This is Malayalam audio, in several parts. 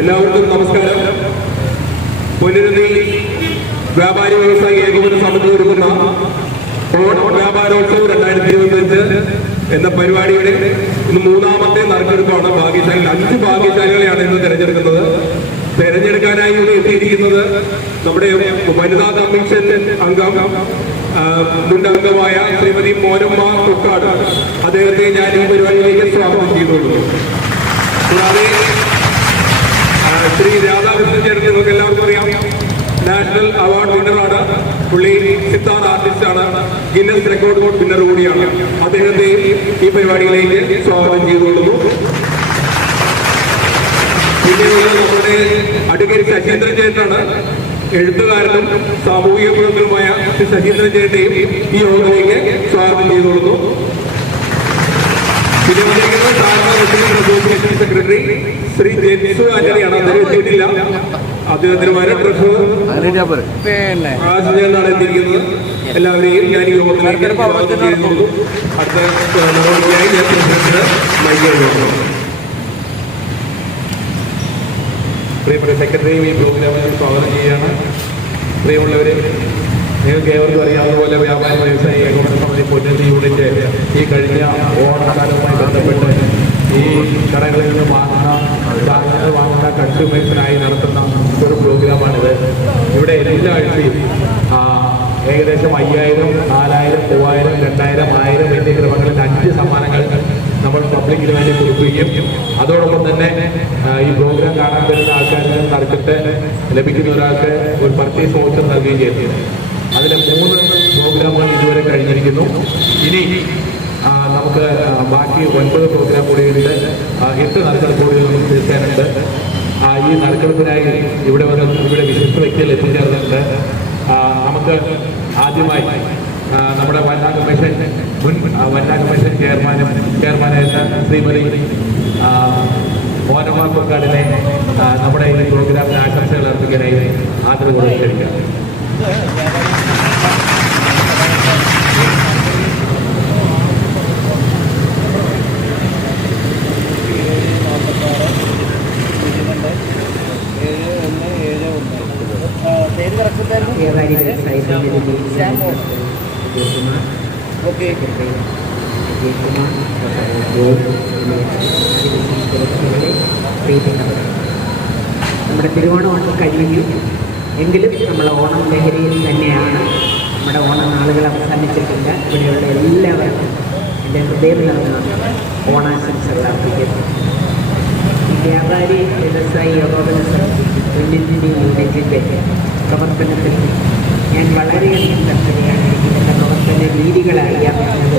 എല്ലാവർക്കും നമസ്കാരം. പുനരുദ്ധി വ്യാപാരി വ്യവസായി ഏകോപന സമിതി ഒരുക്കുന്ന ഓണം വ്യാപാരോത്സവം 2025 എന്ന പരിപാടിയുടെ ഇന്ന് മൂന്നാമത്തെ നറുക്കെടുപ്പാണ്. ഭാഗ്യശാലി 5 ഭാഗ്യശാലികളെയാണ് ഇന്ന് തിരഞ്ഞെടുക്കുന്നത്. തിരഞ്ഞെടുക്കാനായി ഇവിടെ എത്തിയിരിക്കുന്നത് നമ്മുടെ വനിതാ കമ്മീഷൻ അംഗം മുൻ അംഗമായ ശ്രീമതി മോനമ്മ കൊക്കാട്. അദ്ദേഹത്തെ ഞാൻ ഈ പരിപാടിയിലേക്ക് സ്വാഗതം ചെയ്തുകൊള്ളുന്നു. കൂടാതെ ശ്രീ രാധാകൃഷ്ണൻ ചേട്ടൻ നിങ്ങൾക്ക് എല്ലാവർക്കും അറിയാം, നാഷണൽ അവാർഡ് വിന്നറാണ്. പുള്ളി സിത്താർ ആർട്ടിസ്റ്റാണ്, ഗിന്നസ് റെക്കോർഡ് വിന്നർ കൂടിയാണ്. അദ്ദേഹത്തെ ഈ പരിപാടിയിലേക്ക് സ്വാഗതം ചെയ്തുകൊള്ളുന്നു. പിന്നെയുള്ള നമ്മുടെ അഡ്വക്കേറ്റ് ശശീന്ദ്രൻ ചേട്ടനാണ്. എഴുത്തുകാരനും സാമൂഹിക പ്രവർത്തകനുമായ ശ്രീ ശശീന്ദ്രൻ ചേട്ടനെയും ഈ യോഗത്തിലേക്ക് സ്വാഗതം ചെയ്തുകൊള്ളുന്നു. പിന്നെ വന്നിരിക്കുന്നത് അസോസിയേഷൻ സെക്രട്ടറി ശ്രീ ജെൻസു ആന്റണിയാണ്. അദ്ദേഹം എത്തിയിട്ടില്ല. അദ്ദേഹത്തിന് വരെ ട്രഷറർ ആശയാണ് എത്തിയിരിക്കുന്നത്. എല്ലാവരെയും ഞാൻ ഈ യോഗത്തിലേക്ക് സ്വാഗതം ചെയ്യുന്നു. അടുത്ത നടപടിയായി ഞാൻ പ്രസിഡന്റിന് നൽകുന്നു. പ്രിയപ്പെട്ട സെക്രട്ടറിയും ഈ പ്രോഗ്രാമിൽ സ്വാഗതം ചെയ്യുകയാണ്. പ്രിയമുള്ളവരെ, നിങ്ങൾക്ക് ഏവർക്കും അറിയാവുന്ന പോലെ വ്യാപാരി വ്യവസായി ഏകോപന സമിതി പൊന്നൂർ യൂണിറ്റ് ഈ കഴിഞ്ഞ ഓണക്കാലവുമായി ബന്ധപ്പെട്ട് ഈ കടകളിൽ നിന്ന് വാങ്ങുന്ന കൺസ്യൂമേഴ്സിനായി നടത്തുന്ന ഒരു പ്രോഗ്രാമാണിത്. ഇവിടെ എല്ലാ ആഴ്ചയും ഏകദേശം 5000, 4000, 3000, 2000, 1000 എന്നീ ക്രമങ്ങളിൽ 5 സമ്മാനങ്ങൾ നമ്മൾ പബ്ലിക്കിന് വേണ്ടി കൊടുക്കുകയും അതോടൊപ്പം തന്നെ ഈ പ്രോഗ്രാം കാണാൻ വരുന്ന ആൾക്കാരിൽ നിന്ന് നറുക്കിട്ട് ലഭിക്കുന്ന ഒരാൾക്ക് ഒരു പർച്ചേസ് വൗച്ചർ നൽകുകയും ചെയ്യുന്നു. അതിലെ 3 പ്രോഗ്രാമുകൾ ഇതുവരെ കഴിഞ്ഞിരിക്കുന്നു. ഇനി നമുക്ക് ബാക്കി 9 പ്രോഗ്രാം കൂടിയുണ്ട്. 8 നറുക്കെടുപ്പ് കൂടി നമുക്ക് തീർക്കാനുണ്ട്. ഈ നറുക്കെടുപ്പിനായി ഇവിടെ വിശിഷ്ട വ്യക്തികൾ എത്തിച്ചേർന്നിട്ടുണ്ട്. നമുക്ക് ആദ്യമായി നമ്മുടെ വനിതാ കമ്മീഷൻ മുൻ വനിതാ കമ്മീഷൻ ചെയർമാനായിരുന്ന ശ്രീമതി മോനമ്മ കൊക്കാടിനെ നമ്മുടെ ഈ പ്രോഗ്രാമിന് ആശംസകൾ അർപ്പിക്കാനായി ആദരവോടെ ക്ഷണിക്കാം. വ്യാപാരി വ്യവസായി നമ്മുടെ തിരുവോണം കഴിഞ്ഞു എങ്കിലും നമ്മൾ ഓണം ലഹരിയിൽ തന്നെയാണ്. നമ്മുടെ ഓണനാളുകൾ അവസാനിച്ചിട്ടില്ല. ഇവിടെയുള്ള എല്ലാവർക്കും എൻ്റെ ഹൃദയം നിറഞ്ഞ ഓണാശംസകൾ അർപ്പിക്കുന്നു. വ്യാപാരി വ്യവസായി ഏകോപന സമിതി പൊന്നൂർ യൂണിറ്റിൻ്റെ പ്രവർത്തനത്തിൽ ഞാൻ വളരെയധികം തൃപ്തയാണ്. ഇതിൻ്റെ പ്രവർത്തന രീതികളായി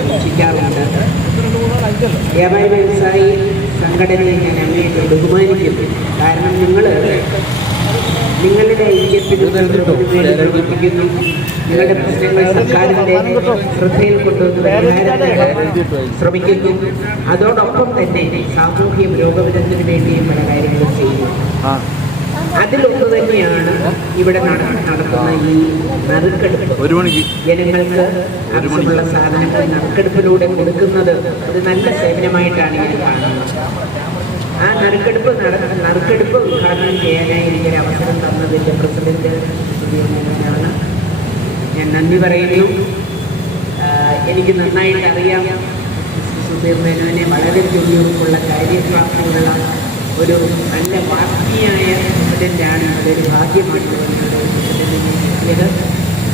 വീക്ഷിക്കാറുണ്ട്. വ്യാപാരി വ്യവസായി സംഘടനയെ ഞാൻ അങ്ങേയറ്റം ബഹുമാനിക്കുന്നു. കാരണം നിങ്ങളുടെ ഐക്യത്തിന് പ്രവർത്തിക്കുന്നു. നിങ്ങളുടെ പ്രശ്നങ്ങൾ സർക്കാരിൻ്റെ ശ്രദ്ധയിൽ കൊണ്ടുവന്ന് ശ്രമിക്കുന്നു. അതോടൊപ്പം തന്നെ സാമൂഹ്യ പുരോഗമനത്തിന് വേണ്ടിയും പല കാര്യങ്ങളും ചെയ്യുന്നു. അതിലൊന്നു തന്നെയാണ് ഇവിടെ നടത്തുന്ന ഈ നറുക്കെടുപ്പ്. ജനങ്ങൾക്ക് ആവശ്യമുള്ള സാധനങ്ങൾ നറുക്കെടുപ്പിലൂടെ കൊടുക്കുന്നത് ഒരു നല്ല സേവനമായിട്ടാണ് ഞാൻ കാണുന്നത്. ആ നറുക്കെടുപ്പ് ഉദ്ഘാടനം ചെയ്യാനായി എനിക്കൊരു അവസരം തന്നതിൻ്റെ പ്രസിഡന്റ് ഞാൻ നന്ദി പറയുന്നു. എനിക്ക് നന്നായിട്ട് അറിയാം സുധീർ മേനോനെ. വളരെ ജോലിയുള്ള കാര്യപ്രാപ്തിയുള്ള ഒരു നല്ല വാഗ്മിയായ പ്രസിഡന്റാണ്. അതൊരു ഭാഗ്യമാണ് പ്രസിഡന്റിനെ കിട്ടിയത്.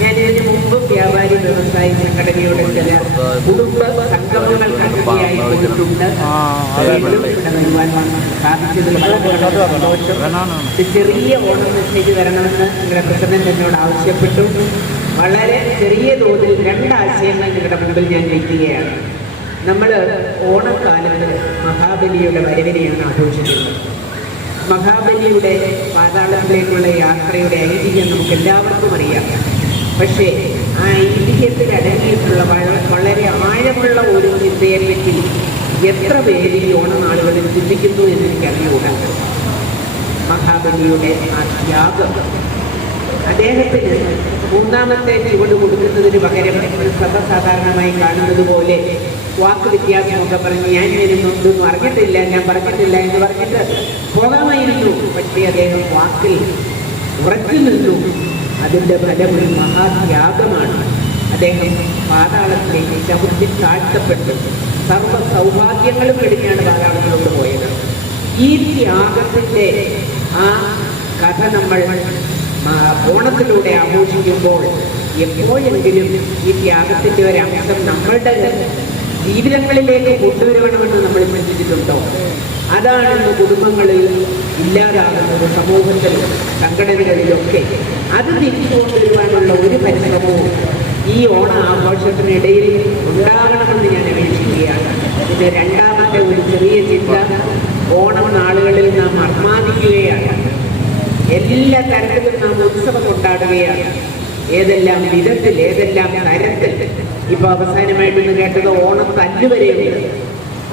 ഞാൻ ഇതിനു മുമ്പ് വ്യാപാരി വ്യവസായി സംഘടനയുടെ ചില കുടുംബ സംഗമങ്ങൾക്ക് അതിഥിയായി പോയിട്ടുണ്ട്. സാധിച്ചതിൽ വളരെ സന്തോഷം. ചെറിയ ഓണം നിശ്ചയിച്ച് തരണമെന്ന് നിങ്ങളുടെ പ്രസിഡന്റ് എന്നോട് ആവശ്യപ്പെട്ടു. വളരെ ചെറിയ തോതിൽ 2 ആശയങ്ങൾ നിങ്ങളുടെ മുമ്പിൽ ഞാൻ വയ്ക്കുകയാണ്. നമ്മൾ ഓണക്കാലത്ത് മഹാബലിയുടെ വരവിനെയാണ് ആഘോഷിക്കുന്നത്. മഹാബലിയുടെ പാതാളത്തിലേക്കുള്ള യാത്രയുടെ ഐതിഹ്യം നമുക്ക് എല്ലാവർക്കും അറിയാം. പക്ഷേ ആ ഐതിഹ്യത്തിൽ അടങ്ങിയിട്ടുള്ള വളരെ ആഴമുള്ള ഒരു ചിന്തയെപ്പറ്റി എത്ര പേര് ഈ ഓണനാളുകളിൽ ചിന്തിക്കുന്നു എന്നെനിക്കറിയൂടാ. മഹാബലിയുടെ ആ ത്യാഗം, അദ്ദേഹത്തിന് 3ാമത്തെ ചുവട് കൊടുക്കുന്നതിന് പകരം സർവ്വസാധാരണമായി കാണുന്നത് പോലെ വാക്ക് വ്യത്യാസമൊക്കെ പറഞ്ഞ് ഞാൻ വരുന്നുണ്ടെന്ന് പറഞ്ഞിട്ടില്ല എന്ന് പറഞ്ഞിട്ട് പോകാമായിരുന്നു. പക്ഷേ അദ്ദേഹം വാക്കിൽ ഉറച്ചു നിന്നു. അതിൻ്റെ ഫലം ഒരു മഹാത്യാഗമാണ്. അദ്ദേഹം പാതാളത്തിലേക്ക് ചവിട്ടി താഴ്ത്തപ്പെട്ടു. സർവ്വ സൗഭാഗ്യങ്ങളും കഴിഞ്ഞാണ് പാതാളത്തിലോട്ട് പോയത്. ഈ ത്യാഗത്തിൻ്റെ ആ കഥ നമ്മൾ ഓണത്തിലൂടെ ആഘോഷിക്കുമ്പോൾ എപ്പോഴെങ്കിലും ഈ ത്യാഗത്തിൻ്റെ ഒരു അംശം നമ്മളുടെ ജീവിതങ്ങളിലേക്ക് കൊണ്ടുവരണമെന്ന് നമ്മൾ ചിന്തിച്ചിട്ടുണ്ടോ? അതാണ് ഇന്ന് കുടുംബങ്ങളിൽ ഇല്ലാതാകുന്നത്, സമൂഹത്തിലും സംഘടനകളിലൊക്കെ. അത് തിരിച്ചു കൊണ്ടുവരുവാനുള്ള ഒരു പരിശ്രമവും ഈ ഓണ ആഘോഷത്തിനിടയിൽ ഉണ്ടാകണമെന്ന് ഞാൻ അപേക്ഷിക്കുകയാണ്. ഇത് രണ്ടാമത്തെ ഒരു ചെറിയ ചിന്ത, ഓണം നാളുകളിൽ നാം അർമാദിക്കുകയാണ്. എല്ലാ തരത്തിലും നാം ഉത്സവം കൊണ്ടാടുകയാണ്. ഏതെല്ലാം വിധത്തിൽ, ഏതെല്ലാം തരത്തിൽ. ഇപ്പോൾ അവസാനമായിട്ടൊന്ന് കേട്ടത് ഓണം തല്ലുവരെയുണ്ട്.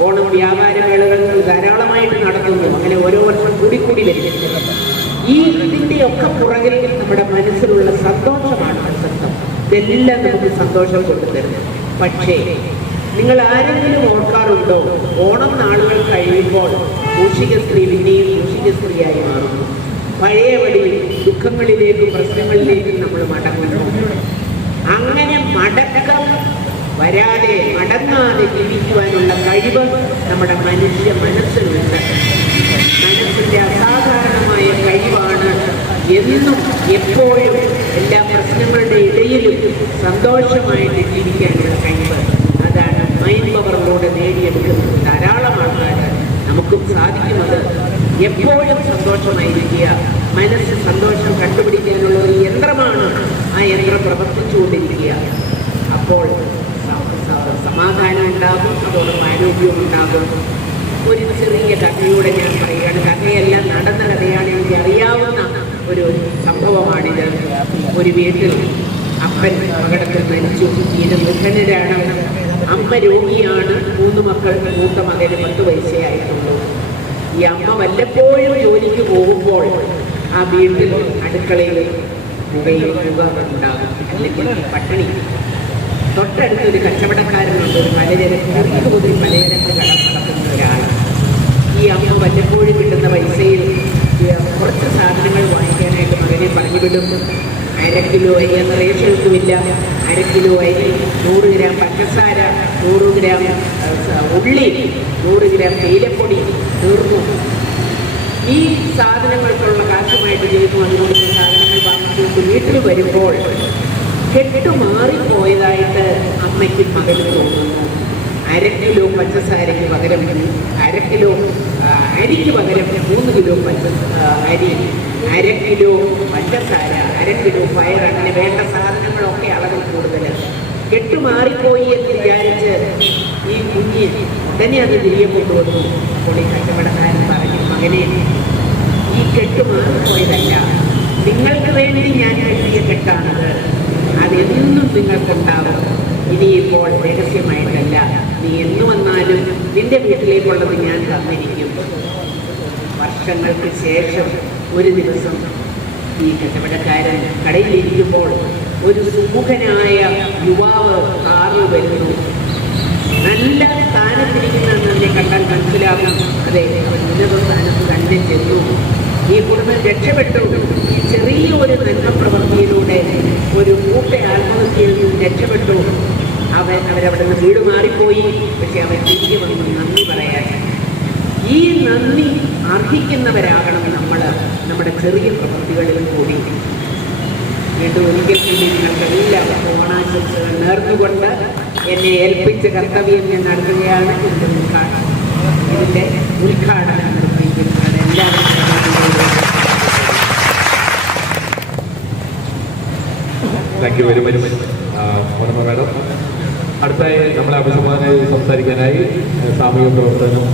ഓണം വ്യാപാരമേളകൾ ധാരാളമായിട്ട് നടത്തുന്നു. അങ്ങനെ ഓരോ വർഷം കൂടിക്കൂടി വരും. ഇതിൻ്റെയൊക്കെ പുറകിൽ നമ്മുടെ മനസ്സിലുള്ള സന്തോഷമാണ് പ്രസക്തം. ഇതെല്ലാം നമുക്ക് സന്തോഷം കൊണ്ടുതരുന്നു. പക്ഷേ നിങ്ങൾ ആരെങ്കിലും ഓർക്കാറുണ്ടോ, ഓണം നാളുകൾ കഴിയുമ്പോൾ മൂഷിക സ്ത്രീ പിന്നെയും മൂഷിക സ്ത്രീയായി മാറുന്നു. പഴയപടി ദുഃഖങ്ങളിലേക്കും പ്രശ്നങ്ങളിലേക്കും നമ്മൾ മടങ്ങുന്നു. അങ്ങനെ മടക്കം വരാതെ, മടങ്ങാതെ ജീവിക്കുവാനുള്ള കഴിവ് നമ്മുടെ മനുഷ്യ മനസ്സിലുണ്ട്. മനസ്സിൻ്റെ അസാധാരണമായ കഴിവാണ് എന്നും എപ്പോഴും എല്ലാ പ്രശ്നങ്ങളുടെ ഇടയിലും സന്തോഷമായിട്ട് ജീവിക്കാനുള്ള കഴിവ്. അതാണ് മൈൻഡ് പവറിലൂടെ നേടിയെടുക്കുന്നത്. ധാരാളം ആൾക്കാർ നമുക്കും സാധിക്കുന്നത്. എപ്പോഴും സന്തോഷമായിരിക്കുക, മനസ്സ് സന്തോഷം കണ്ടുപിടിക്കാനുള്ള ഒരു യന്ത്രമാണ്. ആ യന്ത്രം പ്രവർത്തിച്ചുകൊണ്ടിരിക്കുക. അപ്പോൾ സമാധാനം ഉണ്ടാകും, അതോടൊപ്പം ആരോഗ്യവും ഉണ്ടാകും. ഒരു ചെറിയ കഥയോടെ ഞാൻ പറയുകയാണ്. കഥയെല്ലാം നടന്ന കഥയാണ്, എനിക്ക് അറിയാവുന്ന ഒരു സംഭവമാണിത്. ഒരു വീട്ടിൽ അപ്പൻ അപകടത്തിൽ മരിച്ചു. നിർധനരാണ്, അമ്മ രോഗിയാണ്, 3 മക്കൾ. മൂത്ത മകന് 10 വയസ്സേ ആയിട്ടുള്ളൂ. ഈ അമ്മ വല്ലപ്പോഴും ജോലിക്ക് പോകുമ്പോൾ ആ വീട്ടിൽ അടുക്കളയിൽ പുക ഉണ്ടാകും, അല്ലെങ്കിൽ പട്ടിണി. തൊട്ടടുത്തൊരു കച്ചവടക്കാരനുണ്ട്, ഒരു പലചരക്ക് പലചരക്ക് കട നടത്തുന്ന ഒരാൾ. ഈ അമ്മ വല്ലപ്പോഴും കിട്ടുന്ന പൈസയിൽ കുറച്ച് സാധനങ്ങൾ വാങ്ങിക്കാനായിട്ട് മകനെ പറഞ്ഞു വിടും. 1/2 കിലോ അരി, അന്ന് റേഷനൊന്നുമില്ല. 1/2 കിലോ അരി, 100 ഗ്രാം പഞ്ചസാര, 100 ഗ്രാം ഉള്ളി, 100 ഗ്രാം തേയിലപ്പൊടി തീർന്നു. ഈ സാധനങ്ങൾക്കുള്ള കാശുമായിട്ട് ചെയ്യുന്നു. അതുകൊണ്ട് സാധനങ്ങൾ വാങ്ങിച്ചുകൊണ്ട് വീട്ടിൽ വരുമ്പോൾ കെട്ടുമാറിപ്പോയതായിട്ട് അമ്മയ്ക്കും മകനും തോന്നുന്നു. 1/2 കിലോ പഞ്ചസാരയ്ക്ക് പകരം 1/2 കിലോ അരിക്ക് പകരം 3 കിലോ അരി, 1/2 കിലോ പഞ്ചസാര, 1/2 കിലോ പയർ, അങ്ങനെ വേണ്ട സാധനങ്ങളൊക്കെ അളവിൽ കൂടുതൽ. കെട്ടുമാറിപ്പോയി എന്ന് വിചാരിച്ച് ഈ കുഞ്ഞ് ഉടനെ അത് തിരികെ കൊണ്ടുവന്നു. അപ്പോൾ ഈ കച്ചവടക്കാരൻ പറഞ്ഞു, മകനെ, ഈ കെട്ടുമാറിപ്പോയതല്ല, നിങ്ങൾക്ക് വേണ്ടി ഞാൻ കെട്ടിയ കെട്ടാണത്. അതെന്നും നിങ്ങൾക്കുണ്ടാവും. ഇനിയിപ്പോൾ രഹസ്യമായിട്ടല്ല, നീ എന്ന് വന്നാലും നിന്റെ വീട്ടിലേക്കുള്ളത് ഞാൻ തന്നിരിക്കും. വർഷങ്ങൾക്ക് ശേഷം ഒരു ദിവസം ഈ കച്ചവടക്കാരൻ കടയിലിരിക്കുമ്പോൾ ഒരു സുമുഖനായ യുവാവ് കാറിൽ വരുന്നു. നല്ല സ്ഥാനത്തിരിക്കുന്നതെന്ന് എന്നെ കണ്ടാൽ മനസ്സിലാകും. അതെ, അവൻ ഉന്നത സ്ഥാനത്ത് തന്നെ ചെന്നു. ഈ കുടുംബം രക്ഷപ്പെട്ടു. ഈ ചെറിയ ഒരു നന്മ പ്രവൃത്തിയിലൂടെ ഒരു കൂട്ട ആത്മഹത്യയിൽ നിന്ന് രക്ഷപ്പെട്ടു. അവരവിടെ നിന്ന് വീട് മാറിപ്പോയി. പക്ഷെ അവൻ തിരികെ വന്ന് നന്ദി പറയാൻ. ഈ നന്ദി അർഹിക്കുന്നവരാകണം നമ്മൾ, നമ്മുടെ ചെറിയ പ്രവൃത്തികളിൽ കൂടി. വീണ്ടും ഒരിക്കൽ കൂടി നിങ്ങൾക്ക് എല്ലാവർക്കും ഓണാശംസകൾ നേർന്നുകൊണ്ട് എന്നെ ഏൽപ്പിച്ച കർത്തവ്യം ഞാൻ നടത്തുകയാണ്. ഇതിൻ്റെ ഉദ്ഘാടനം നിർവഹിക്കുന്നത് എല്ലാവരും. Thank you very much Monamma madam. അടുത്തായി നമ്മളെ അഭിസംബോധന സംസാരിക്കാനായി സാമൂഹിക പ്രവർത്തനം,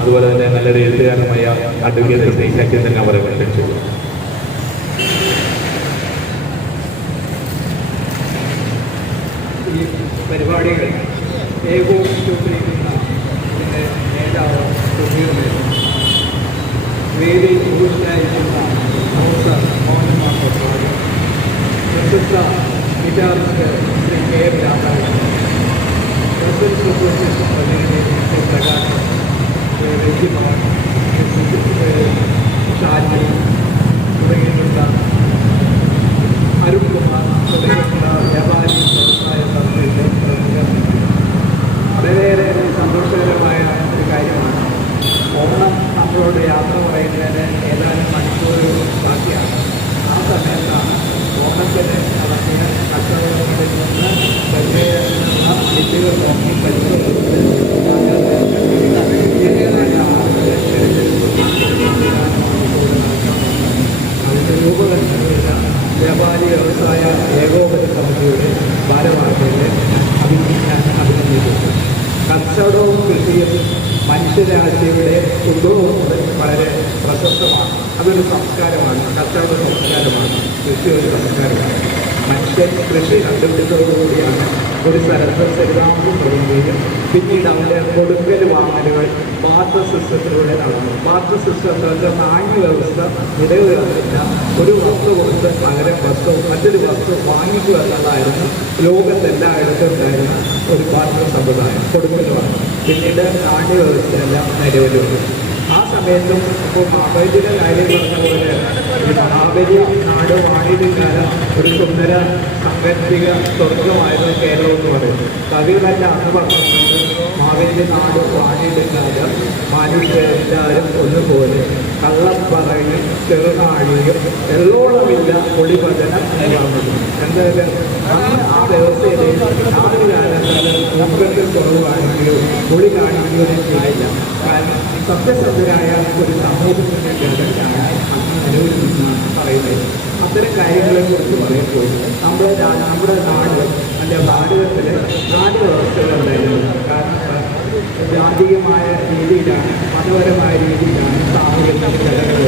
അതുപോലെ തന്നെ നല്ലൊരു എഴുത്തുകാരനുമായ അഡ്വക്കേറ്റ് സ്നേഹിക്കാൻ തന്നെ അവരെ ക്ഷണിച്ചു. ഈ പരിപാടികൾ ഏകോപിപ്പിച്ചുകൊണ്ടിരിക്കുന്ന ഇതിൻ്റെ നേതാവ് വേദി പുരുഷനായിരിക്കുന്ന പ്രൊഫസർ മോഹൻമാർ പ്രസാദ്, പ്രസിദ്ധ guitarist Shri K Radhakrishnan, president സൂപ്പർസിസ്റ്റ് പ്രതിനിധി ശ്രീ പ്രകാശ്, രഞ്ജിമാൻ, ഷാജി, നമ്മളോട് യാത്ര പറയുന്നതിന് ഏതാനും മണിക്കൂറുകൾ ബാക്കിയാണ്. ആ സമയത്താണ് ഓണത്തിന് നടത്തിയ കച്ചവടങ്ങളിൽ നിന്ന് പരിചയമുള്ള ലിപികൾ നോക്കി പരിശോധിച്ച് അതിൻ്റെ രൂപകൽപ്പനയില്ല വ്യാപാരി വ്യവസായ ഏകോപന സമിതിയുടെ ഭാരവാഹികളെ ഞാൻ അഭിനന്ദിക്കുന്നു. കച്ചവടവും കൃഷിയും മനുഷ്യരാശിയുടെ ഉദ്യോഗവും വളരെ പ്രശസ്തമാണ്. അതൊരു സംസ്കാരമാണ്. കച്ചവട സംസ്കാരമാണ്, കൃഷി ഒരു സംസ്കാരമാണ്. മനുഷ്യൻ കൃഷി കണ്ടുപിടിച്ചതോടുകൂടിയാണ് ഒരു സ്ഥലത്ത് സ്ഥിരാംശം തുടങ്ങുകയും പിന്നീട് അവൻ്റെ കൊടുക്കൽ വാങ്ങലുകൾ ബാർട്ടർ സിസ്റ്റത്തിലൂടെ നടന്നു. ബാർട്ടർ സിസ്റ്റം എന്ന് വെച്ചാൽ നാണ്യ വ്യവസ്ഥ നിലവിലില്ല. ഒരു വസ്തു കൊടുത്ത് പകരം വസ്തു മറ്റൊരു വസ്തു വാങ്ങിക്കുക എന്നതായിരുന്നു ലോകത്തെല്ലായിടത്തും ഉണ്ടായിരുന്ന ഒരു ബാർട്ടർ സമ്പ്രദായം, കൊടുക്കൽ വാങ്ങും. പിന്നീട് നാണ്യ വ്യവസ്ഥയെല്ലാം നിലവിലുണ്ട്. ആ സമയത്തും ഇപ്പോൾ മാവേലിയുടെ കാര്യം പറഞ്ഞ പോലെ ഈ മഹാബലി നാട് വാണിജ്യകാലം ഒരു സുന്ദര സാങ്കല്പിക സ്വർഗമായിരുന്നു കേരളം എന്ന് പറയുന്നത്. കവികളെല്ലാം അന്ന് പറഞ്ഞിട്ടുണ്ട്, മാവേലി നാട് വാണിജ്യകാലം മനുഷ്യരെല്ലാവരും ഒന്നുപോലെ കള്ളം പറയും ചെറുനാഴിയും എള്ളോളമില്ല ഒളിഭജനം എന്ന് പറഞ്ഞത്. എന്തായാലും അന്ന് ആ വ്യവസ്ഥയിൽ നാടുകാലങ്ങളിൽ മുൻകരുതൽ കുറവാണെങ്കിലും ഒളി കാണിക്കുകയും ചെയ്യില്ല. കാരണം സത്യസന്ധരായ ഒരു സമൂഹത്തിൻ്റെയാണ് അന്ന് നിലവിലെന്നാണ് പറയുന്നത്. അത്തരം കാര്യങ്ങളെക്കുറിച്ച് പറയുമ്പോൾ നമ്മുടെ നാട് അതിൻ്റെ ഭാരതത്തിൽ നാട് വ്യവസ്ഥകളുണ്ടായിരുന്നു. കാരണം ജാതീയമായ രീതിയിലാണ്, മതപരമായ രീതിയിലാണ് സാമൂഹിക ഘടകങ്ങൾ.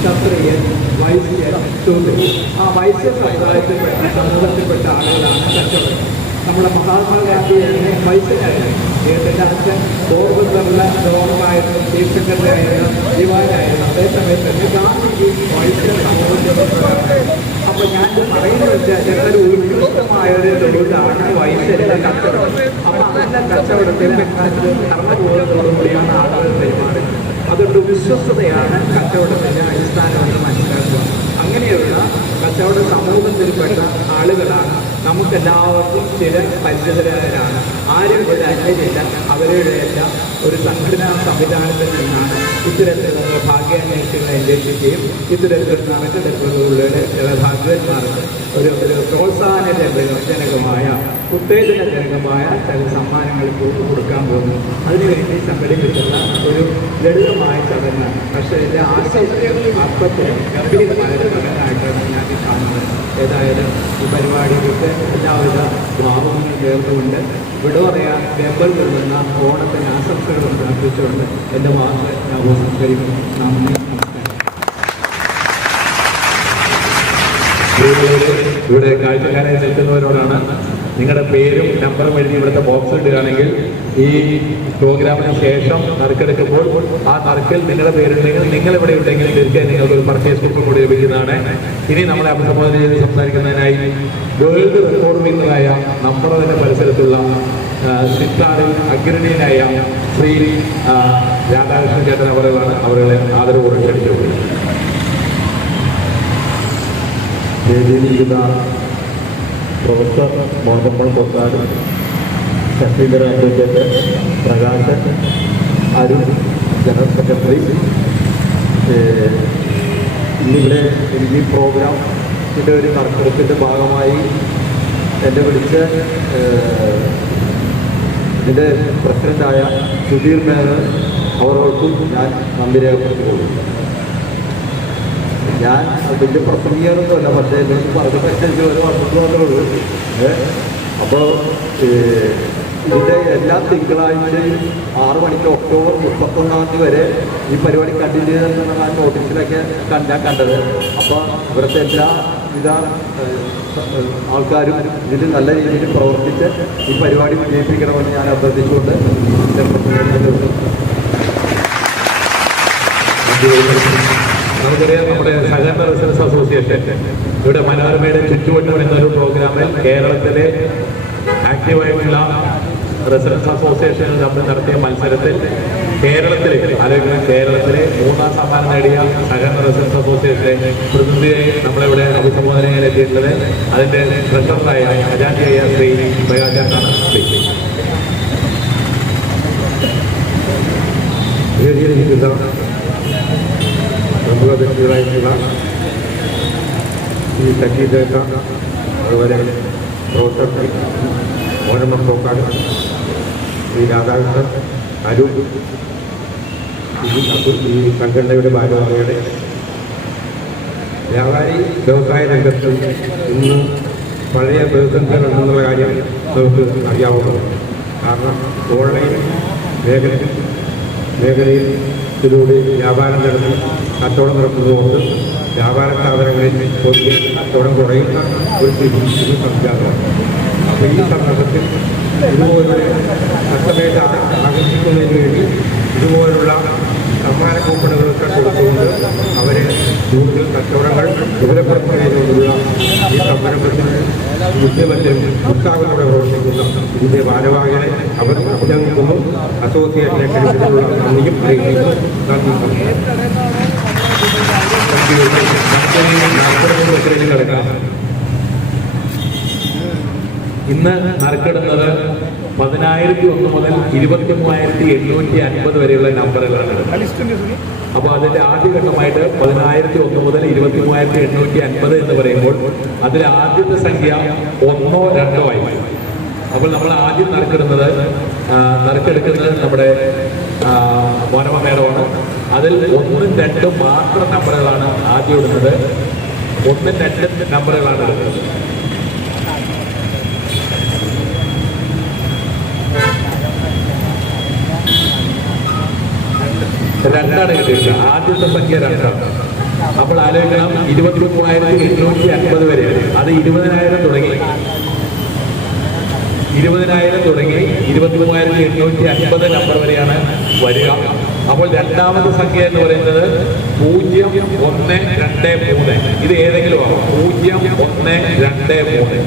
ക്ഷത്രിയൻ, വൈശ്യൻ, ശൂദ്രൻ. ആ വൈശ്യ സമുദായത്തിൽപ്പെട്ട സമൂഹത്തിൽപ്പെട്ട ആളുകളാണ് കച്ചവടം. നമ്മുടെ മഹാത്മാഗാന്ധി തന്നെ വൈശ്യനായിരുന്നു. അദ്ദേഹത്തിൻ്റെ അച്ഛൻ പോർബന്തറിലെ ഗവർണറായിരുന്നു, ചീഫ് സെക്രട്ടറി ആയിരുന്നു, ദിവാനായിരുന്നു. അതേസമയത്ത് തന്നെ ഗാന്ധിജി വൈശ്യ സമൂഹത്തിൽപ്പെട്ടവരാണ്. അപ്പോൾ ഞാൻ പറയുന്നത് ഞങ്ങളൊരു ഉത്കൃഷ്ടമായ ഒരു തൊഴിലാണ് വൈശ്യരുടെ കച്ചവടം. അപ്പോൾ അതിൻ്റെ കച്ചവടത്തിൽ കർമ്മബോധത്തോടുകൂടിയാണ് ആളുകൾ പെരുമാറുന്നത്. അതുകൊണ്ട് വിശ്വസ്തതയാണ് കച്ചവടത്തിൻ്റെ അടിസ്ഥാനമെന്ന് മനസ്സിലാക്കുക. അങ്ങനെയുള്ള കച്ചവട സമൂഹത്തിൽപ്പെട്ട ആളുകളാണ് നമുക്കെല്ലാവർക്കും ചില പരിചിതരാണ്. ആരും ഒരു അന്യരില്ല. അവരുടെ എല്ലാം ഒരു സംഘടനാ സംവിധാനത്തിൽ നിന്നാണ് ഇത്തരത്തിലുള്ള ഭാഗ്യാന്വേഷികളെ അന്വേഷിക്കുകയും ഇത്തരത്തിലുള്ള നറുക്കെടുപ്പുകളുടെ ചില ഭാഗ്യന്മാർക്ക് ഒരു പ്രോത്സാഹനജനകമായ ഉത്തേജനജനകമായ ചില സമ്മാനങ്ങൾ കൊടുക്കാൻ പോകുന്നു. അതിനുവേണ്ടി സംഘടിപ്പിക്കുന്ന ഒരു ലളിതമായ ചടങ്ങാണ്. പക്ഷേ ഇതിൻ്റെ ആശയത്തിൽ അർത്ഥത്തിൽ ഗംഭീരമായ ഒരു ചടങ്ങായിട്ടാണ് ഞാൻ കാണുന്നത്. ഏതായാലും ഈ പരിപാടികൾക്ക് എല്ലാവിധ ഭാവങ്ങളും ചേർന്നുകൊണ്ട് ഇവിടെ പറയാൻ വെമ്പൽ കൊള്ളുന്ന ഓണത്തിന് ആശംസകൾ പ്രാർത്ഥിച്ചുകൊണ്ട് എൻ്റെ വാക്ക് ഞാൻ സംസ്കരിക്കുന്നു. നന്ദി, നമസ്കാരം. ഇവിടെ കാഴ്ചക്കാരായി നിൽക്കുന്നവരോടാണ് നിങ്ങളുടെ പേരും നമ്പറും എഴുതി ഇവിടുത്തെ ബോക്സ് ഇടുകയാണെങ്കിൽ ഈ പ്രോഗ്രാമിന് ശേഷം നറുക്കെടുക്കുമ്പോൾ ആ നറുക്കിൽ നിങ്ങളുടെ പേരുണ്ടെങ്കിൽ നിങ്ങൾ ഇവിടെ ഉണ്ടെങ്കിൽ തീർച്ചയായും നിങ്ങൾക്ക് ഒരു പർച്ചേസ് കൂപ്പൺ കൂടി ലഭിക്കുന്നതാണ്. ഇനി നമ്മളെ അഭിസംബോധന ചെയ്ത് സംസാരിക്കുന്നതിനായി വേൾഡ് റെക്കോർഡ് വിന്നറായ നമ്മുടെ തന്നെ പരിസരത്തുള്ള സിത്താറിൽ അഗ്രനീയനായ ശ്രീ രാധാകൃഷ്ണൻ ചേട്ടൻ അവരുടെ ആദരവോടെ ക്ഷണിച്ചു. വേദിയിലിരിക്കുന്ന പ്രൊഫസർ മോഹൻമോൾ കൊത്താട്, Sasheendra advocate, Prakashan, Arun general secretary, ഇന്നിവിടെ എനിക്ക് ഈ പ്രോഗ്രാമിൻ്റെ ഒരു നറുക്കെടുപ്പിൻ്റെ ഭാഗമായി എന്നെ വിളിച്ച് ഇതിൻ്റെ പ്രസിഡൻ്റായ സുധീർ മേനോൻ അവരോടൊപ്പം ഞാൻ നന്ദി രേഖപ്പെടുത്തുകയുള്ളൂ. ഞാൻ വലിയ പ്രസംഗിക്കാനൊന്നുമല്ല, പക്ഷേ എന്നോട് പറഞ്ഞതനുസരിച്ച് ഒരു വന്നിട്ടുള്ളൂ. അപ്പോൾ ഇതിൻ്റെ എല്ലാ തിങ്കളാഴ്ചയും 6 മണിക്ക് ഒക്ടോബർ 31 വരെ ഈ പരിപാടി കണ്ടിന്യൂ ചെയ്തെന്നാണ് ആ നോട്ടീസിലൊക്കെ ഞാൻ കണ്ടത്. അപ്പോൾ ഇവിടുത്തെ എല്ലാവിധ ആൾക്കാരും ഇതിൽ നല്ല രീതിയിൽ പ്രവർത്തിച്ച് ഈ പരിപാടി വിജയിപ്പിക്കണമെന്ന് ഞാൻ അഭ്യർത്ഥിച്ചുകൊണ്ട് നമുക്കറിയാം, നമ്മുടെ സഹകരണ റെസിഡൻസ് അസോസിയേഷൻ ഇവിടെ മനോരമയുടെ ചുറ്റുവട്ടം എന്നൊരു പ്രോഗ്രാമിൽ കേരളത്തിലെ ആക്റ്റീവായിട്ടുള്ള റെസിഡൻസ് അസോസിയേഷനിൽ നമ്മൾ നടത്തിയ മത്സരത്തിൽ കേരളത്തിലെ 3ാം സമ്മാനം നേടിയ സഹകരണ റെസിഡൻസ് അസോസിയേഷനെ പ്രതിനിധിയെ നമ്മളിവിടെ അഭിസംബോധന ചെയ്യാൻ എത്തിയിട്ടുള്ളത് അതിൻ്റെ ട്രഷററായ ഖജാൻജിയായ ശ്രീ പ്രകാശാണ്. വേദിയിലിരിക്കുന്ന പ്രമുഖ വ്യക്തികളായിട്ടുള്ള ഈ സജീദേക്ക, അതുപോലെ പ്രൊഫസർ മോനമ്മ പോക്കാട്, ശ്രീ രാധാകൃഷ്ണൻ, അരുൺ, ഈ സംഘടനയുടെ ഭാരവാഹികളെ, വ്യാപാരി വ്യവസായ രംഗത്ത് ഇന്ന് പഴയ പ്രതിസന്ധികളുണ്ടെന്നുള്ള കാര്യം നമുക്ക് അറിയാവുന്നതാണ്. കാരണം ഓൺലൈൻ മേഖലയിലൂടെ വ്യാപാരം നടത്തി കച്ചവടം നടത്തുന്നതുകൊണ്ട് വ്യാപാര സ്ഥാപനങ്ങളിൽ പൊതുവെ കച്ചവടം കുറയുന്ന ഒരു സ്ഥിതി സംജാതമാണ്. അപ്പോൾ ഈ സന്ദർഭത്തിൽ ഇതുപോലുള്ള കസ്റ്റമേഴ്സ് ആകർഷിക്കുന്നതിന് വേണ്ടി ഇതുപോലുള്ള സമ്മാന കൂപ്പണുകളൊക്കെ കൊടുത്തുകൊണ്ട് അവരെ കൂടുതൽ കച്ചവടങ്ങൾ വിപുലപ്പെടുത്തുന്നതിനുള്ള ഈ സംരംഭത്തിന് ഉദ്യമത്തിൽ ഉത്സാഹത്തോടെ പ്രവർത്തിക്കുന്ന ഇതിൻ്റെ ഭാരവാഹികളെ അവർ അഭിനന്ദിക്കുന്നു. അസോസിയേഷനെ ക്ഷണിച്ചിട്ടുള്ള നന്ദിയും അറിയിക്കുന്നു. നന്ദി. കിടക്കാം. ഇന്ന് നറുക്കെടുന്നത് 10,001 മുതൽ 23,850 വരെയുള്ള നമ്പറുകളാണ്. അപ്പോൾ അതിന്റെ ആദ്യഘട്ടമായിട്ട് 10,001 മുതൽ 23,850 എന്ന് പറയുമ്പോൾ അതിൽ ആദ്യത്തെ സംഖ്യ 1ഓ 2ഓ ആയി. അപ്പോൾ നമ്മൾ ആദ്യം നറുക്കെടുക്കുന്നത് നമ്മുടെ മോനമ്മ മേഡമാണ്. അതിൽ 1ഉം 2ഉം മാത്രം നമ്പറുകളാണ് ആദ്യം ഇടുന്നത്. 1ഉം 2ഉം നമ്പറുകളാണ് ഇടുന്നത്. രണ്ടാണ് കിട്ടിയില്ല. ആദ്യത്തെ സംഖ്യ 2ആണ്. അപ്പോൾ ആലോചിക്കണം, 23,850 വരെയാണ്. അത് 20,000 തുടങ്ങി 23,850 നമ്പർ വരെയാണ് വരിക. അപ്പോൾ രണ്ടാമത്തെ സംഖ്യ എന്ന് പറയുന്നത് 0,1,2,3. ഇത് ഏതെങ്കിലും ആവാം. 0,1,2,3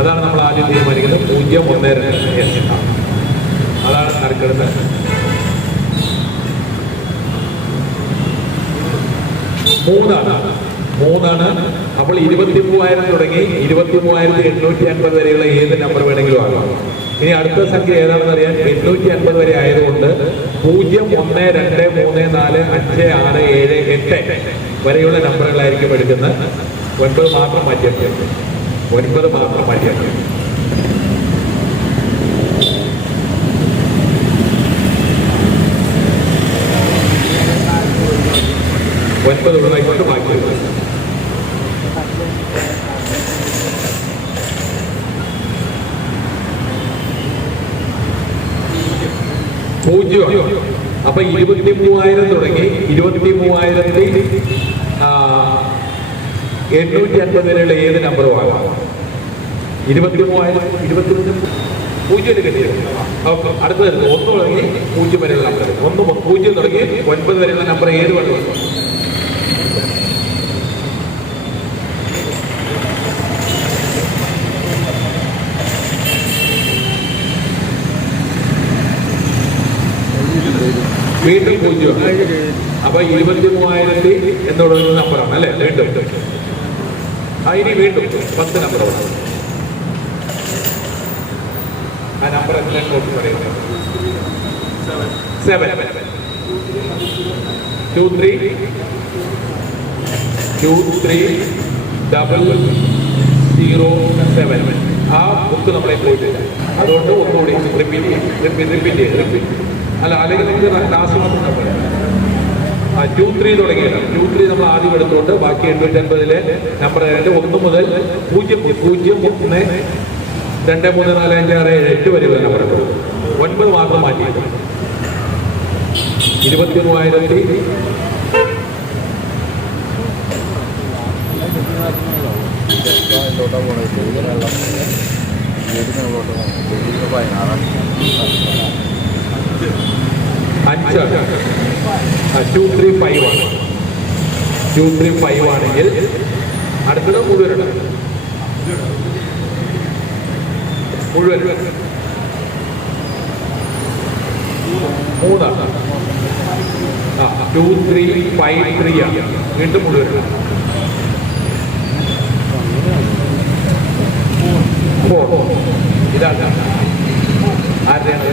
അതാണ് നമ്മൾ ആദ്യം തീരുമാനിക്കുന്നത്. 0,1,2 അതാണ് നറുക്കെടുത്തത്. 3ആണ്. അപ്പോൾ 23,000 തുടങ്ങി 23,850 വരെയുള്ള ഏത് നമ്പർ വേണമെങ്കിലും ആകാം. ഇനി അടുത്ത സംഖ്യ ഏതാണെന്ന് അറിയാൻ 850 വരെ ആയതുകൊണ്ട് 0,1,2,3,4,5,6,7,8 വരെയുള്ള നമ്പറുകളായിരിക്കും എടുക്കുന്നത്. 9 മാത്രം മാറ്റിയാൽ 9 മാത്രം മാറ്റിയാൽ 9 ഉള്ളതായിട്ട് ബാക്കിയുള്ളത്. അപ്പൊ 23,000 തുടങ്ങി 23,850 വരെയുള്ള ഏത് നമ്പറും ആകാം. 23,000 0 കിട്ടിയത്. ഓക്കെ, അടുത്ത 1 തുടങ്ങി 0 വരെയുള്ള നമ്പർ. 0 തുടങ്ങി 9 വരെയുള്ള നമ്പർ ഏത് വേണം. വീണ്ടും 0. അപ്പൊ 23,000 എന്നുള്ള നമ്പറാണ് അല്ലെ. വീണ്ടും ഇനി വീണ്ടും 10 നമ്പറാണ്. ആ നമ്പർ എത്ര നോക്കി പറയുന്നത്? 7 2 3 0 7. ആ ബുക്ക് നമ്മളെ പോയിട്ടില്ല. അതുകൊണ്ട് ഒന്നുകൂടി റിപ്പീറ്റ് അല്ല, അല്ലെങ്കിൽ നമുക്ക് ലാസ്റ്റ് നമ്പർ 2 3 തുടങ്ങിയത്. 2 3 നമ്മൾ ആദ്യം എടുത്തുകൊണ്ട് ബാക്കി 850 നമ്പർ 1 മുതൽ 0 0 1 2 3 4 5 6 7 8 വരെയുള്ള നമ്പർ എടുത്തു. 9 മാത്രം മാറ്റിയിട്ട് 23,000 5 2 3 5 ആണ്. 2 3 5 ആണെങ്കിൽ അടുത്തത് മുഴുവൻ 3 2 3 5 3 ആണ്. വീണ്ടും മുഴുവൻ 4. ഇതാണ് ആരുടെയാണ്?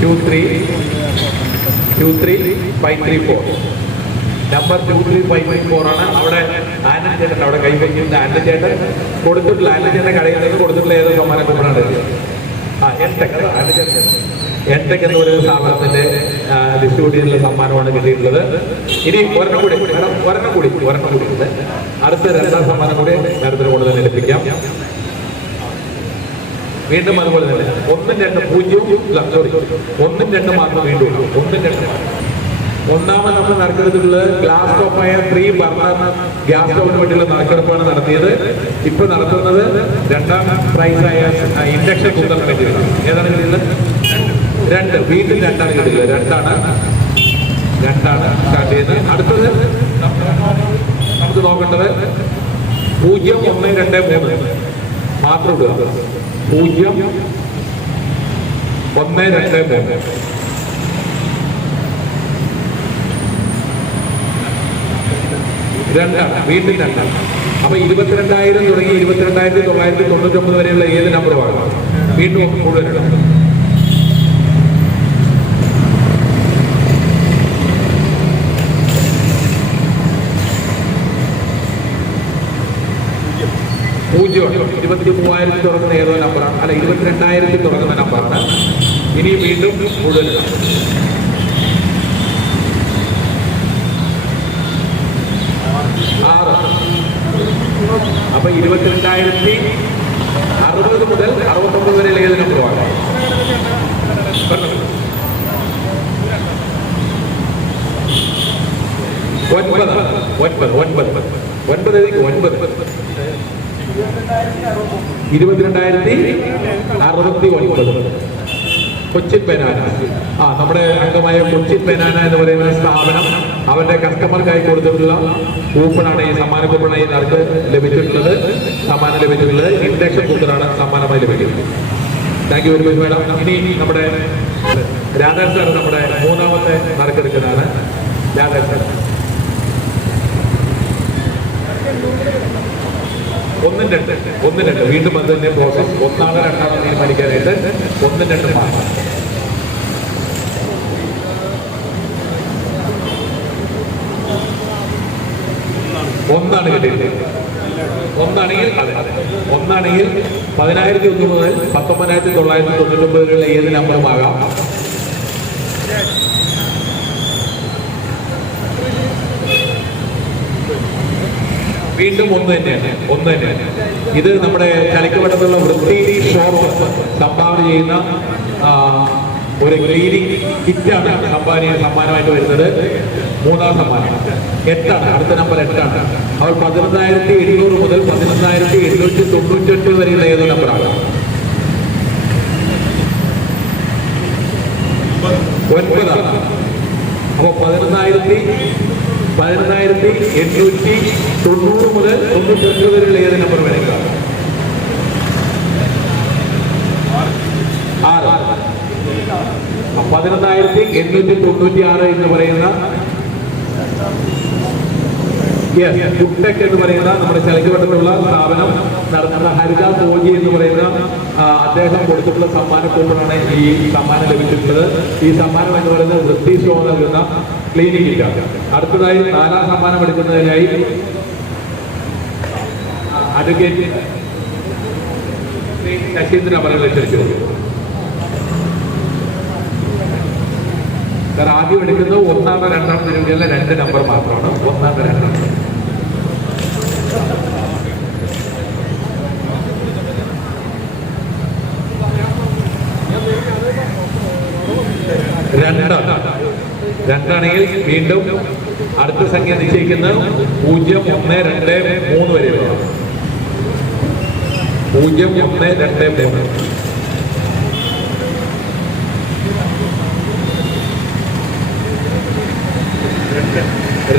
2 3 23534. നമ്പർ 23534 ആണ്. അവിടെ ആനന്ദ് ചേട്ടൻ അവിടെ കൈവയ്ക്കുന്ന ആനന്ദ് ചേട്ടൻ കൊടുത്തിട്ടുള്ള ആനന്ദ് ചേട്ടൻ കടയിൽ നിന്ന് കൊടുത്തിട്ടുള്ള ഏതോ സമ്മാനം കൂടാണ്. എൻടെക് എന്ന് പറയുന്ന സ്ഥാപനത്തിന്റെ ഡിസ്ട്രിബ്യൂട്ട് ചെയ്തിട്ടുള്ള സമ്മാനമാണ് കിട്ടിയിട്ടുള്ളത്. ഇനി ഒരെണ്ണം കൂടി ഉണ്ട്. അടുത്ത 2ാം സമ്മാനം കൂടി നേരത്തിന് കൊണ്ട് തന്നെ ലഭിക്കാം. വീണ്ടും അതുപോലെ തന്നെ 1, 2, 1, 2 മാത്രം വീണ്ടും 1, 2. ഒന്നാമത് നമ്മൾ നറുക്കെടുത്തിട്ടുള്ളത് ഗ്ലാസ് ടോപ്പായ 3 ബർണർ ഗ്യാസ് സ്റ്റൗവിന് വേണ്ടിയുള്ള നറുക്കെടുപ്പാണ് നടത്തിയത്. ഇപ്പൊ നടത്തുന്നത് 2ാം പ്രൈസായ ഇൻഡക്ഷൻ കുക്കറിന് വേണ്ടിയാണ്. ഏതാണ് കിട്ടിയത്? 2. വീണ്ടും 2ആണ് കിട്ടിയത്. 2ആണ് സ്റ്റാർട്ട് ചെയ്യുന്നത്. അടുത്തത് നമുക്ക് നോക്കേണ്ടത് 0, 1, 2, 3 മാത്രം ഇടുക. 0, 1, 2, 3. വീണ്ടും 2. അപ്പൊ 22,000 തുടങ്ങി 22,999 വരെയുള്ള ഏത് നമ്പറുമാണ് വീണ്ടും മുഴുവൻ. പൂജ്യമാണ്. 23,000 തുടങ്ങുന്ന ഏതോ നമ്പറാണ്, അല്ല 22,000 തുടങ്ങുന്ന നമ്പറാണ്. ഇനി വീണ്ടും മുഴുവൻ. 6. അപ്പൊ 22,060 മുതൽ 69 വരെയുള്ള ഏത് നമ്പറുമാണ്? 22,069. കൊച്ചിൻ ബനാന. നമ്മുടെ അംഗമായ കൊച്ചിൻ ബനാന എന്ന് പറയുന്ന സ്ഥാപനം അവരുടെ കസ്റ്റമർക്കായി കൊടുത്തിട്ടുള്ള കൂപ്പണാണ് ഈ സമ്മാന കൂപ്പണായി അവർക്ക് ലഭിച്ചിട്ടുള്ളത്. സമ്മാനം ലഭിച്ചിട്ടുള്ളത് ഇൻഡക്ഷൻ കുക്കറാണ് സമ്മാനമായി ലഭിക്കുന്നത്. Thank you very much madam. ഇനി നമ്മുടെ രാധാ സാർ നമ്മുടെ 3ാമത്തെ നറുക്കെടുക്കുന്നതാണ്. രാധാ സാർ 1, 2. വീണ്ടും അത് തന്നെ പ്രോസസ്. 1ആണോ 2ആണോ തീരുമാനിക്കാനായിട്ട് 1, 2 മാത്രം. ഒന്നാണ് കിട്ടിയത്. ഒന്നാണെങ്കിൽ 10,001 മുതൽ 19,999 വരെയുള്ള ഏത് നമ്പറുമാകാം. വീണ്ടും 1 തന്നെയാണ്. ഇത് നമ്മുടെ ചളിക്കവട്ടത്തുള്ള വൃത്തി ഷോപ്പ് സംഭാവന ചെയ്യുന്ന ഒരു ക്ലീനിങ് കിറ്റാണ് സമ്മാനമായിട്ട് വരുന്നത്. 3ാം സമ്മാനം 8ആണ്. അടുത്ത നമ്പർ 8ആണ്. അവർ 11,800 മുതൽ 11,898 വരെയുള്ള ഏതോ നമ്പറാണ്. 9ആണ്. അപ്പോൾ 11,890 മുതൽ 99 വരെയുള്ള ഏത് നമ്പർ വേണമെങ്കിൽ 6. 11,896 എന്ന് പറയുന്ന ഫുഡ്ടെക് എന്ന് പറയുന്ന നമ്മുടെ ചലച്ചുവട്ടത്തുള്ള സ്ഥാപനം നടത്തുന്ന ഹരിദാസ് ഓജി എന്ന് പറയുന്ന അദ്ദേഹം കൊടുത്തിട്ടുള്ള സമ്മാന കൂപ്പണാണ് ഈ സമ്മാനം ലഭിച്ചിട്ടുള്ളത്. ഈ സമ്മാനം എന്ന് പറയുന്നത് വൃത്തി ഷോ നൽകുന്ന ക്ലീനിക് കിറ്റാണ്. അടുത്തതായി 4ാം സമ്മാനം എടുക്കുന്നതിനായി അഡ്വക്കേറ്റ് ശശീന്ദ്രൻ അവരെ ക്ഷണിച്ചു. സാർ ആദ്യം എടുക്കുന്നത് 1ആണോ 2ആണോ തിരുവല്ല 2 നമ്പർ മാത്രമാണ്. 1ആണോ 2ആണോ? 2ആണെങ്കിൽ വീണ്ടും അടുത്ത സംഖ്യ നിശ്ചയിക്കുന്നത് 0, 1, 2, 3 വരെയുള്ള 0, 1, 2, 3.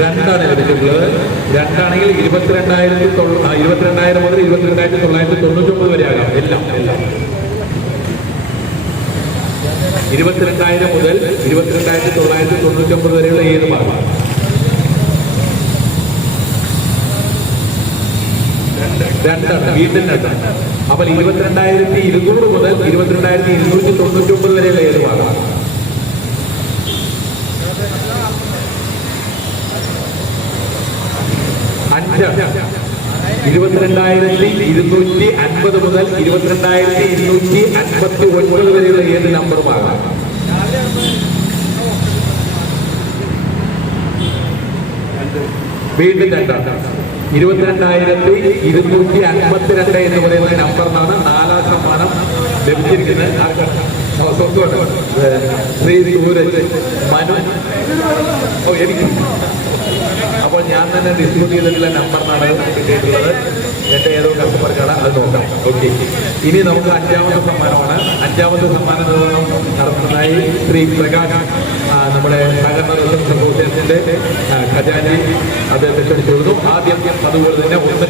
രണ്ടാണ് ലഭിച്ചിട്ടുള്ളത്. 2ആണെങ്കിൽ 22,000 മുതൽ 22,999 വരെ ആകാം. എല്ലാം 22,000 മുതൽ 22,999 വരെയുള്ള ഏത് ഭാഗം? 2ആണ്. വീണ്ടും 2. അപ്പോൾ 22,200 മുതൽ 22,299 വരെയുള്ള ഏത് ഭാഗം? 5 22,250 മുതൽ 22,259 വരെയുള്ള ഏത് നമ്പറുമാകാം. വീണ്ടും 22,252 എന്ന് പറയുന്ന നമ്പറിനാണ് 4ാം സമ്മാനം ലഭിച്ചിരിക്കുന്നത്. ശ്രീ സൂരജ് മനു. എനിക്ക് അപ്പോൾ ഞാൻ തന്നെ ഡിസ്ട്രിബ്യൂട്ട് ചെയ്തിട്ടുള്ള നമ്പറിനാണ് കിട്ടിയിട്ടുള്ളത്. എൻ്റെ ഏതോ കസ്റ്റമർക്കാണ് അത് നോക്കാം. ഓക്കെ, ഇനി നമുക്ക് 5ാമത്തെ സമ്മാനമാണ്. 5ാമത്തെ സമ്മാന നിർവഹണം നടത്തുന്നതായി ശ്രീ പ്രകാശ്, നമ്മുടെ സഹകരണ റെസിഡൻസ് അസോസിയേഷൻ്റെ ഖജാൻജി, അദ്ദേഹത്തെ ക്ഷണിച്ചു. ആദ്യം അതുപോലെ തന്നെ 1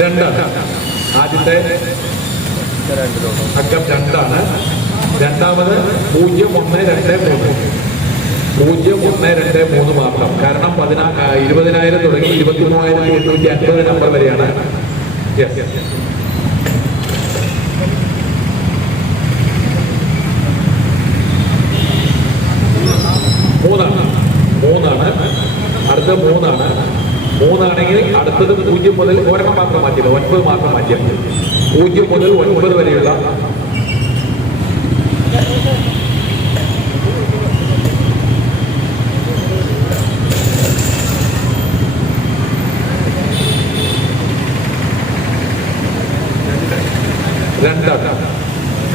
2 ആദ്യത്തെ അക്കം 2ആണ്. രണ്ടാമത് 0123 0123 മാത്രം. കാരണം 20,000 തുടങ്ങി 23,850 നമ്പർ വരെയാണ്. മൂന്നാണ്. അടുത്ത 3ആണ്. 3ആണെങ്കിൽ അടുത്തത് 0 മുതൽ ഒരെണ്ണം മാത്രം മാറ്റില്ല, 9 മാത്രം മാറ്റിയാൽ 0 മുതൽ 9 വരെയുള്ള രണ്ടാണ്.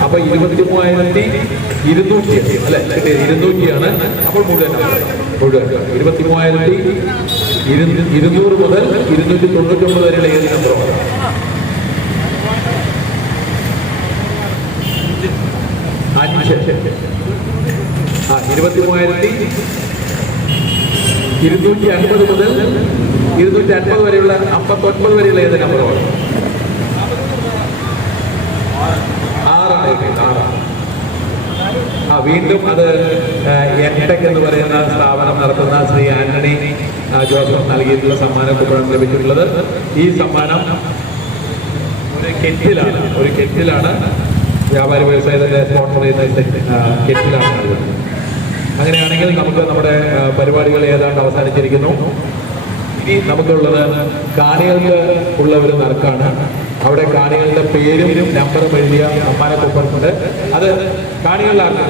അപ്പൊ 23,200 അല്ലെ, 200ആണ്. അപ്പോൾ മുഴുവൻ 23,200 മുതൽ 299 വരെയുള്ള ഏത് നമ്പറുമാണ്? 5. 23,250 മുതൽ 250 വരെയുള്ള 59 വരെയുള്ള ഏത് നമ്പറുമാണ്? 6. വീണ്ടും അത് എൻടെക് എന്ന് പറയുന്ന സ്ഥാപനം നടത്തുന്ന ശ്രീ ആന്റണി ജോസഫ് നൽകിയിട്ടുള്ള സമ്മാന കൂപ്പണാണ് ലഭിച്ചിട്ടുള്ളത്. ഈ സമ്മാനം ഒരു കെറ്റിലാണ് വ്യാപാരി വ്യവസായത്തിന്റെ സ്പോൺസർ ചെയ്യുന്ന കെറ്റിലാണ് നൽകുന്നത്. അങ്ങനെയാണെങ്കിൽ നമുക്ക് നമ്മുടെ പരിപാടികൾ ഏതാണ്ട് അവസാനിച്ചിരിക്കുന്നു. ഇനി നമുക്കുള്ളത് കാണികൾക്ക് ഉള്ള ഒരു നറുക്കാണ്. അവിടെ കാണികളുടെ പേരും നമ്പറും എഴുതിയ സമ്മാന കൂപ്പണുണ്ട്. അത് കാണികളിൽ ആർക്കും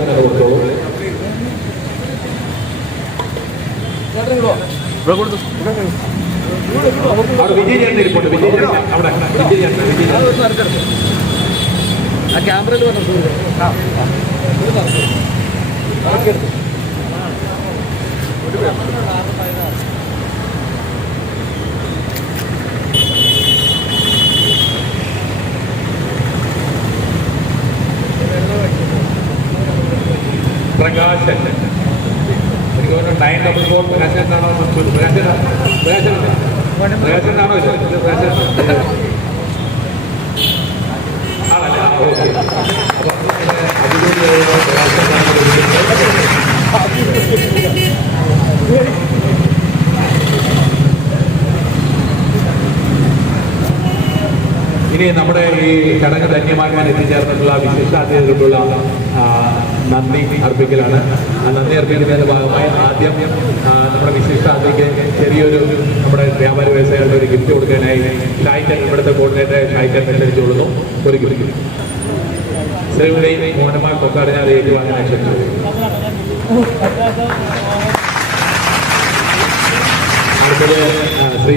തന്നെ കൊടുത്തോളൂ. അവിടെ വിജയ് ചേട്ടൻ ഇരിപ്പുണ്ട്. വിജയ് ചേട്ടൻ ക്യാമറയിൽ വന്നു. പ്രകാശൻ, എനിക്ക് തോന്നുന്നു 944 പ്രകാശനാണോ? പ്രകാശനാണോ? ആണല്ലേ? ഓക്കെ. ഇനി നമ്മുടെ ഈ ചടങ്ങ് ധന്യമാക്കാൻ എത്തിച്ചേർന്നിട്ടുള്ള വിശിഷ്ടാതിഥികൾക്കുള്ള നന്ദി അർപ്പിക്കലാണ്. ആ നന്ദി അർപ്പിക്കുന്നതിന്റെ ഭാഗമായി ആദ്യം നമ്മുടെ വിശിഷ്ടാതിഥിക്ക് ചെറിയൊരു നമ്മുടെ വ്യാപാര വ്യവസായികളുടെ ഒരു ഗിഫ്റ്റ് കൊടുക്കാനായി ഷായിറ്റൻ, ഇവിടുത്തെ കോർഡിനേറ്റർ ഷായിറ്റൻ ക്ഷണിച്ചുകൊള്ളുന്നു. ഒരു ഗിഫ്റ്റ് ശ്രീമതി മോഹനമാർ കൊക്കാടിനെ അത് ഏറ്റുവാങ്ങാനായി ക്ഷണിച്ചു. അടുത്തത് ശ്രീ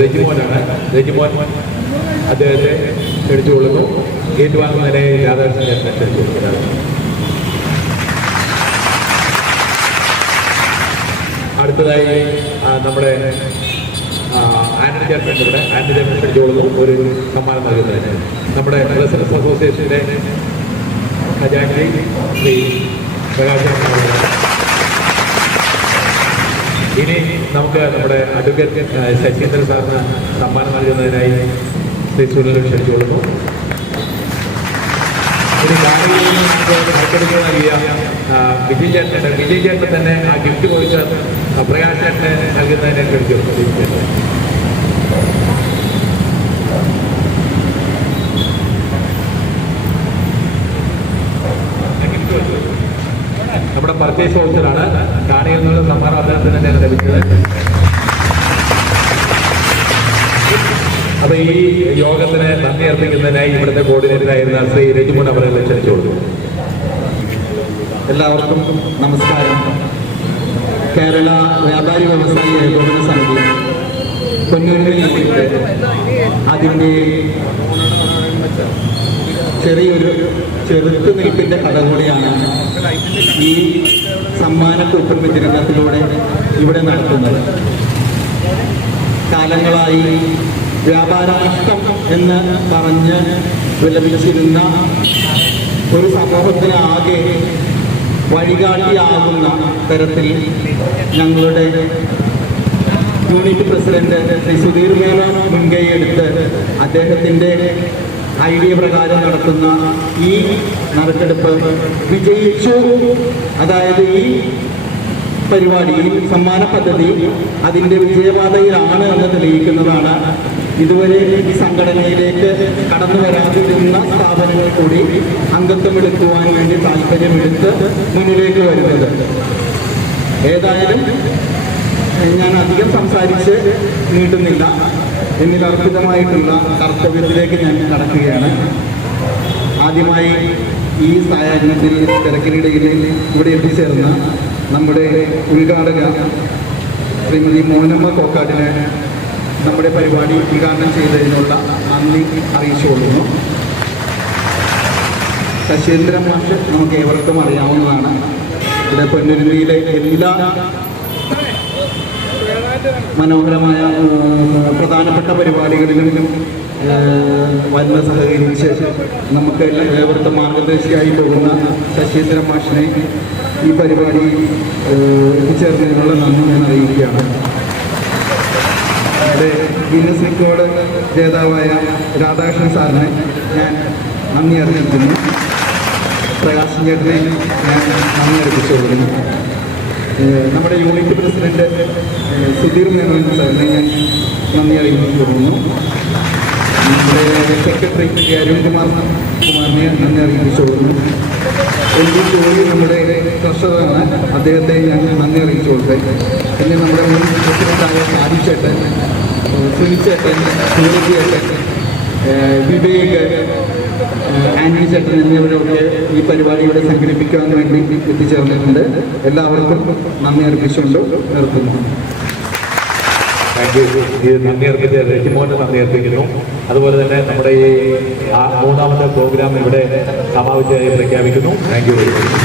റെജിമോനാണ്. റെജിമോൻ അദ്ദേഹത്തെ ക്ഷണിച്ചുകൊള്ളുന്നു. ഏറ്റുവാങ്ങുന്നതിനെ രാധാകൃഷ്ണനെ ക്ഷണിച്ചുകൊള്ളുന്നു. അടുത്തതായി നമ്മുടെ ആന്റണി ചേട്ടൻ ഇവിടെ ആന്റണി ചേട്ടൻ ക്ഷണിച്ചുകൊള്ളുന്നു. ഒരു സമ്മാനം നൽകുന്നതിന് നമ്മുടെ റെസിഡൻസ് അസോസിയേഷന്റെ ഖജാൻജി ശ്രീ പ്രകാശൻ. ഇനി നമുക്ക് നമ്മുടെ അഡ്വക്കേറ്റ് ശശീന്ദ്രൻ സാറിന് സമ്മാനം നൽകുന്നതിനായി ശ്രീ സുനിൽ ക്ഷണിച്ചുകൊള്ളുന്നു. ഇനി മത്സരിക്കാൻ നൽകിയ വിജയ് ചേട്ടനുണ്ട്. വിജയ് ചേട്ടൻ തന്നെ ആ ഗിഫ്റ്റ് കൊടുത്ത് പ്രകാശ് ചേട്ടനെ നൽകുന്നതിനെ ക്ഷണിച്ചുകൊള്ളുന്നു. വിജയ് ചേട്ടൻ പർച്ചേസ് ഓഫീസറാണ്. കാണിയിൽ നിന്നുള്ള സമ്മാനം അദ്ദേഹത്തിന് തന്നെയാണ് ലഭിച്ചത്. അപ്പൊ ഈ യോഗത്തിന് നന്ദി അർപ്പിക്കുന്നതിനായി ഇവിടുത്തെ കോർഡിനേറ്ററായിരുന്ന ശ്രീ രജിമോൻ അവരെ ക്ഷണിച്ചു കൊടുത്തു. എല്ലാവർക്കും നമസ്കാരം. കേരള വ്യാപാരി വ്യവസായി ഏകോപന സമിതി പൊന്നൂരിൽ അതിൻ്റെ ചെറിയൊരു ചെറുത്തുനിൽപ്പിൻ്റെ കഥ കൂടിയാണ് ഈ സമ്മാന കൂപ്പൺ വിതരണത്തിലൂടെ ഇവിടെ നടത്തുന്നത്. കാലങ്ങളായി വ്യാപാര നഷ്ടം എന്ന് പറഞ്ഞ് വിലപിച്ചിരുന്ന ഒരു സമൂഹത്തിനാകെ വഴികാട്ടിയാകുന്ന തരത്തിൽ ഞങ്ങളുടെ യൂണിറ്റ് പ്രസിഡന്റ് ശ്രീ സുധീർ മേനോൻ മുൻകൈയെടുത്ത് അദ്ദേഹത്തിൻ്റെ ഐഡിയ പ്രകാരം നടത്തുന്ന ഈ നറുക്കെടുപ്പ് വിജയിച്ചു. അതായത് ഈ പരിപാടി, ഈ സമ്മാന പദ്ധതി അതിൻ്റെ വിജയപാതയിലാണ് എന്ന് തെളിയിക്കുന്നതാണ്. ഇതുവരെ ഈ സംഘടനയിലേക്ക് കടന്നു വരാതിരുന്ന സ്ഥാപനങ്ങൾ കൂടി അംഗത്വമെടുക്കുവാൻ വേണ്ടി താല്പര്യമെടുത്ത് മുന്നിലേക്ക് വരുന്നത്. ഏതായാലും ഞാൻ അധികം സംസാരിച്ച് നീട്ടുന്നില്ല. എന്നിൽ അർപ്പിതമായിട്ടുള്ള കർത്തവ്യത്തിലേക്ക് ഞാൻ കടക്കുകയാണ്. ആദ്യമായി ഈ സായാഹ്നത്തിൽ തിരക്കിനിടയിൽ ഇവിടെ എത്തിച്ചേർന്ന നമ്മുടെ ഉദ്ഘാടക ശ്രീമതി മോനമ്മ കോക്കാടിന് നമ്മുടെ പരിപാടി ഉദ്ഘാടനം ചെയ്തതിനുള്ള നന്ദി അറിയിച്ചുകൊള്ളുന്നു. ശശീന്ദ്രൻ മാഷ് നമുക്ക് ഏവർക്കും അറിയാവുന്നതാണ്. ഇവിടെ പൊന്നുരുന്നിയിലെ എല്ലാ മനോഹരമായ പ്രധാനപ്പെട്ട പരിപാടികളിലും വന്ന് സഹകരിച്ച് നമുക്ക് ഏവർക്കും മാർഗദർശിയായി പോകുന്ന ശശീന്ദ്രൻ മാഷിനെ ഈ പരിപാടി എത്തിച്ചേർന്നതിനുള്ള നന്ദി ഞാൻ അറിയിക്കുകയാണ്. നമ്മുടെ ഗിന്നസ് റെക്കോർഡ് ജേതാവായ രാധാകൃഷ്ണൻ സാറിനെ ഞാൻ നന്ദി അറിയിക്കുന്നു. പ്രകാശൻ ചേട്ടനെ ഞാൻ നന്ദി അറിയിച്ചുകൊള്ളുന്നു. നമ്മുടെ യൂണിറ്റ് പ്രസിഡന്റ് സുധീർ മേനോൻ സാറിനെ ഞാൻ നന്ദി അറിയിച്ചുകൊള്ളുന്നു. നമ്മുടെ സെക്രട്ടറി അരുൺകുമാറിനെ നന്ദി അറിയിച്ചുകൊള്ളുന്നു. എൽ.ഡി. ജോലി നമ്മുടെ ട്രഷറാണ്, അദ്ദേഹത്തെ ഞാൻ നന്ദി അറിയിച്ചുകൊള്ളട്ടെ. പിന്നെ നമ്മുടെ മുൻ പ്രസിഡന്റായ ആദിച്ചേട്ടൻ, സുനിച്ചേട്ടൻ, സൂര്യചേട്ടൻ, വിവേക്, ആന്റണി ചേട്ടൻ എന്നിവരൊക്കെ ഈ പരിപാടിയുടെ സംഘടിപ്പിക്കാൻ വേണ്ടി എത്തിച്ചേർന്നിട്ടുണ്ട്. എല്ലാവർക്കും നന്ദി അർപ്പിച്ചുകൊണ്ട് നിർത്തുന്നു. നന്ദി അർപ്പിച്ച രജിമോന് നന്ദി അർപ്പിക്കുന്നു. അതുപോലെ തന്നെ നമ്മുടെ ഈ മൂന്നാമത്തെ പ്രോഗ്രാം ഇവിടെ സമാപിച്ചതായി പ്രഖ്യാപിക്കുന്നു. Thank you very much.